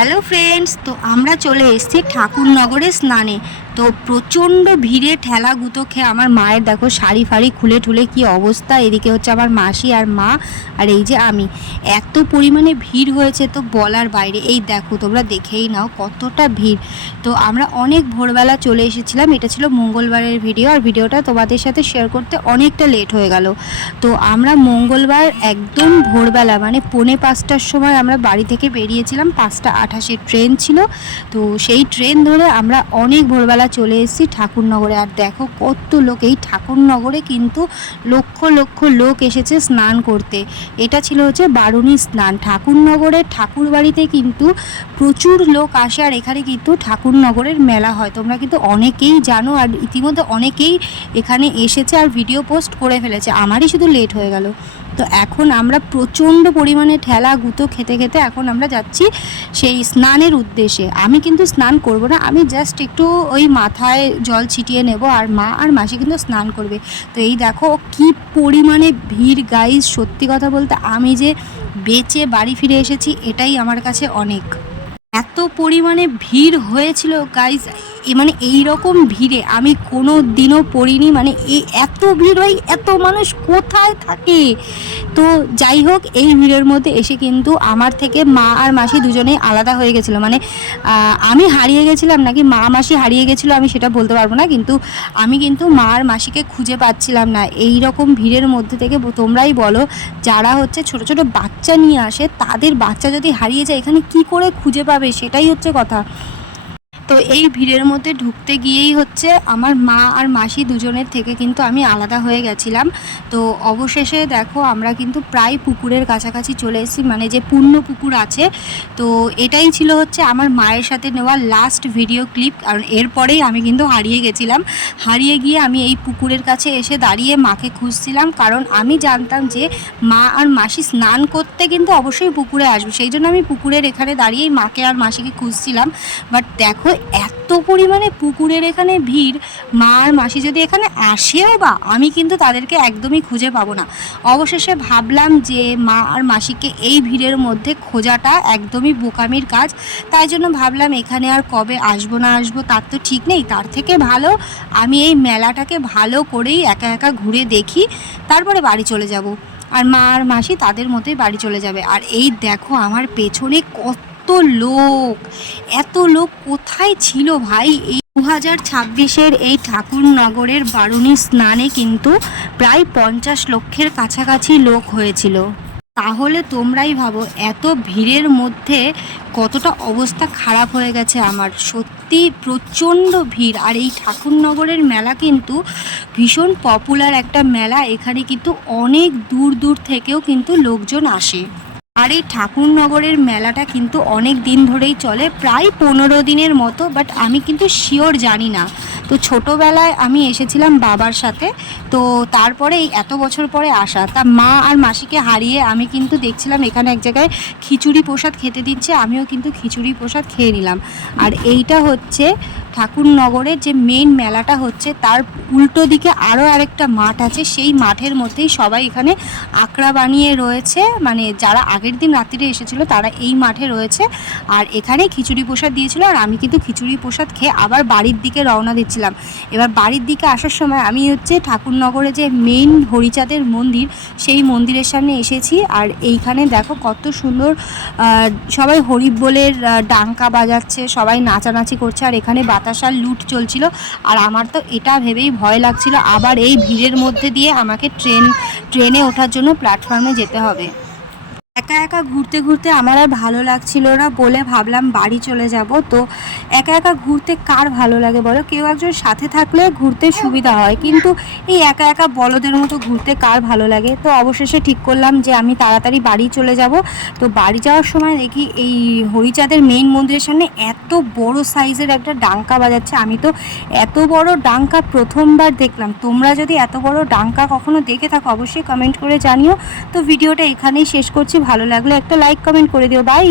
Hello friends, তো আমরা চলে এসেছি ঠাকুরনগরে স্নানে। তো প্রচণ্ড ভিড়ে ঠেলা গুঁতো খেয়ে আমার মায়ের দেখো শাড়ি ফাড়ি খুলে ঠুলে কি অবস্থা। এদিকে হচ্ছে আমার মাসি আর মা, আর এই যে আমি। এত পরিমাণে ভিড় হয়েছে তো বলার বাইরে। এই দেখো, তোমরা দেখেই নাও কতটা ভিড়। তো আমরা অনেক ভোরবেলা চলে এসেছিলাম। এটা ছিল মঙ্গলবারের ভিডিও, আর ভিডিওটা তোমাদের সাথে শেয়ার করতে অনেকটা লেট হয়ে গেল। তো আমরা মঙ্গলবার একদম ভোরবেলা মানে 4:45টার সময় আমরা বাড়ি থেকে বেরিয়েছিলাম। 5:28 ট্রেন ছিল। তো সেই ট্রেন ধরে আমরা অনেক ভোরবেলা চলে এসেছি ঠাকুরনগরে। আর দেখো কত লোক! এই ঠাকুরনগরে কিন্তু লক্ষ লক্ষ লোক এসেছে স্নান করতে। এটা ছিল হচ্ছে বারুণী স্নান। ঠাকুরনগরের ঠাকুর বাড়িতে কিন্তু প্রচুর লোক আসে, আর এখানে কিন্তু ঠাকুরনগরের মেলা হয়। তোমরা কিন্তু অনেকেই জানো, আর ইতিমধ্যে অনেকেই এখানে এসেছে আর ভিডিও পোস্ট করে ফেলেছে। আমারই শুধু লেট হয়ে গেল। তো এখন আমরা প্রচণ্ড পরিমাণে ঠেলা গুঁতো খেতে খেতে এখন আমরা যাচ্ছি সেই স্নানের উদ্দেশ্যে। আমি কিন্তু স্নান করব না, আমি জাস্ট একটু ওই মাথায় জল ছিটিয়ে নেব, আর মা আর মাসি কিন্তু স্নান করবে। তো এই দেখো কি পরিমাণে ভিড় গাইজ। সত্যি কথা বলতে আমি যে বেঁচে বাড়ি ফিরে এসেছি এটাই আমার কাছে অনেক। এত পরিমাণে ভিড় হয়েছিল গাইজ, মানে এই রকম ভিড়ে আমি কোনো দিনও পড়িনি। মানে এই এত ভিড় হয়, এত মানুষ কোথায় থাকে? তো যাই হোক, এই ভিড়ের মধ্যে এসে কিন্তু আমার থেকে মা আর মাসি দুজনেই আলাদা হয়ে গেছিলো। মানে আমি হারিয়ে গেছিলাম নাকি মা মাসি হারিয়ে গেছিলো আমি সেটা বলতে পারবো না, কিন্তু আমি কিন্তু মা আর মাসিকে খুঁজে পাচ্ছিলাম না এই রকম ভিড়ের মধ্যে থেকে। তোমরাই বলো, যারা হচ্ছে ছোট ছোট বাচ্চা নিয়ে আসে, তাদের বাচ্চা যদি হারিয়ে যায় এখানে কি করে খুঁজে পাবে? সেটাই হচ্ছে কথা। তো এই ভিড়ের মধ্যে ঢুকতে গিয়েই হচ্ছে আমার মা আর মাসি দুজনের থেকে কিন্তু আমি আলাদা হয়ে গেছিলাম। তো অবশেষে দেখো আমরা কিন্তু প্রায় পুকুরের কাছাকাছি চলে এসেছি, মানে যে পূর্ণ পুকুর আছে। তো এটাই ছিল হচ্ছে আমার মায়ের সাথে নেওয়া লাস্ট ভিডিও ক্লিপ, কারণ এরপরেই আমি কিন্তু হারিয়ে গেছিলাম। হারিয়ে গিয়ে আমি এই পুকুরের কাছে এসে দাঁড়িয়ে মাকে খুঁজছিলাম, কারণ আমি জানতাম যে মা আর মাসি স্নান করতে কিন্তু অবশ্যই পুকুরে আসবে। সেই জন্য আমি পুকুরের এখানে দাঁড়িয়েই মাকে আর মাসিকে খুঁজছিলাম। বাট দেখো এত পরিমাণে পুকুরের এখানে ভিড়, মা আর মাসি যদি এখানে আসেও বা, আমি কিন্তু তাদেরকে একদমই খুঁজে পাবো না। অবশেষে ভাবলাম যে মা আর মাসিকে এই ভিড়ের মধ্যে খোঁজাটা একদমই বোকামির কাজ। তাই জন্য ভাবলাম এখানে আর কবে আসবো না আসবো তার তো ঠিক নেই, তার থেকে ভালো আমি এই মেলাটাকে ভালো করেই একা একা ঘুরে দেখি, তারপরে বাড়ি চলে যাব। আর মা আর মাসি তাদের মতোই বাড়ি চলে যাবে। আর এই দেখো আমার পেছনে কত লোক! এত লোক কোথায় ছিল ভাই? এই 2026-এর এই ঠাকুরনগরের বারুণী স্নানে কিন্তু প্রায় 50 লক্ষের কাছাকাছি লোক হয়েছিল। তাহলে তোমরাই ভাবো এত ভিড়ের মধ্যে কতটা অবস্থা খারাপ হয়ে গেছে আমার। সত্যি প্রচণ্ড ভিড়। আর এই ঠাকুরনগরের মেলা কিন্তু ভীষণ পপুলার একটা মেলা। এখানে কিন্তু অনেক দূর দূর থেকেও কিন্তু লোকজন আসে। আর এই ঠাকুরনগরের মেলাটা কিন্তু অনেক দিন ধরেই চলে, প্রায় 15 দিনের মতো, বাট আমি কিন্তু শিওর জানি না। তো ছোটোবেলায় আমি এসেছিলাম বাবার সাথে, তো তারপরে এই এত বছর পরে আসা। তা মা আর মাসিকে হারিয়ে আমি কিন্তু দেখছিলাম এখানে এক জায়গায় খিচুড়ি প্রসাদ খেতে দিচ্ছে, আমিও কিন্তু খিচুড়ি প্রসাদ খেয়ে নিলাম। আর এইটা হচ্ছে ঠাকুরনগরের যে মেন মেলাটা হচ্ছে, তার উল্টো দিকে আরও আরেকটা মাঠ আছে। সেই মাঠের মধ্যেই সবাই এখানে আঁকড়া বানিয়ে রয়েছে, মানে যারা আগের দিন রাত্রিরে এসেছিলো তারা এই মাঠে রয়েছে। আর এখানে খিচুড়ি প্রসাদ দিয়েছিল, আর আমি কিন্তু খিচুড়ি প্রসাদ খেয়ে আবার বাড়ির দিকে রওনা দিচ্ছিলাম। এবার বাড়ির দিকে আসার সময় আমি হচ্ছে ঠাকুরনগরে যে মেন হরিচাঁদের মন্দির, সেই মন্দিরের সামনে এসেছি। আর এইখানে দেখো কত সুন্দর সবাই হরিবোলের ডাঙ্কা বাজাচ্ছে, সবাই নাচানাচি করছে, আর এখানে বাতাসার লুট চলছিল। আর আমার তো এটা ভেবেই ভয় লাগছিল আবার এই ভিড়ের মধ্যে দিয়ে আমাকে ট্রেনে ওঠার জন্য প্ল্যাটফর্মে যেতে হবে। একা একা ঘুরতে ঘুরতে আমার আর ভালো লাগছিল না বলে ভাবলাম বাড়ি চলে যাব। তো একা একা ঘুরতে কার ভালো লাগে বলো? কেউ একজন সাথে থাকলে ঘুরতে সুবিধা হয়, কিন্তু এই একা একা বলদের মতো ঘুরতে কার ভালো লাগে? তো অবশেষে ঠিক করলাম যে আমি তাড়াতাড়ি বাড়ি চলে যাব। তো বাড়ি যাওয়ার সময় দেখি এই হরিচাঁদের মেইন মন্দিরের সামনে এত বড় সাইজের একটা ডাঙ্কা বাজাচ্ছে। আমি তো এত বড় ডাঙ্কা প্রথমবার দেখলাম। তোমরা যদি এত বড় ডাঙ্কা কখনো দেখে থাকো অবশ্যই কমেন্ট করে জানিও। তো ভিডিওটা এখানেই শেষ করছি। ভালো লাগলে একটা লাইক কমেন্ট করে দিও। বাই।